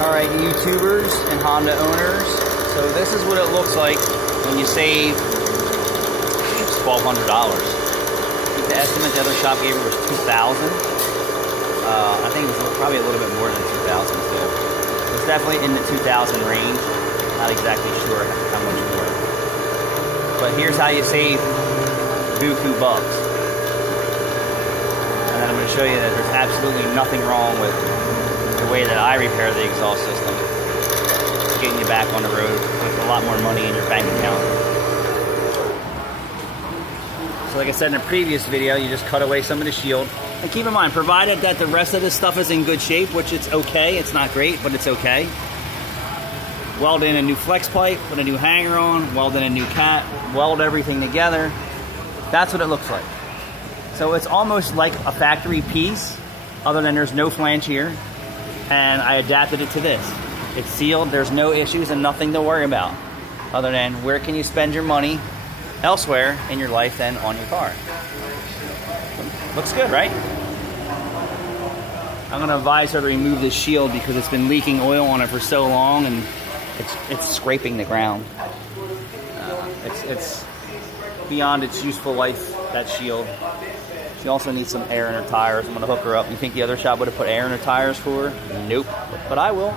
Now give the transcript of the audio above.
Alright, YouTubers and Honda owners, so this is what it looks like when you save $1,200. The estimate the other shop gave her was $2,000. I think it was probably a little bit more than $2,000 too. It's definitely in the $2,000 range. Not exactly sure how much more. But here's how you save buku bucks. And then I'm going to show you that there's absolutely nothing wrong with the way that I repair the exhaust system. It's getting you back on the road with a lot more money in your bank account. So like I said in a previous video, you just cut away some of the shield. And keep in mind, provided that the rest of this stuff is in good shape, which it's okay, it's not great, but it's okay. Weld in a new flex pipe, put a new hanger on, weld in a new cat, weld everything together. That's what it looks like. So it's almost like a factory piece, other than there's no flange here. And I adapted it to this. It's sealed, there's no issues and nothing to worry about. Other than where can you spend your money elsewhere in your life than on your car. Looks good, right? I'm going to advise her to remove this shield because it's been leaking oil on it for so long and it's scraping the ground. It's beyond its useful life, that shield. She also needs some air in her tires. I'm going to hook her up. You think the other shop would have put air in her tires for her? Nope. But I will.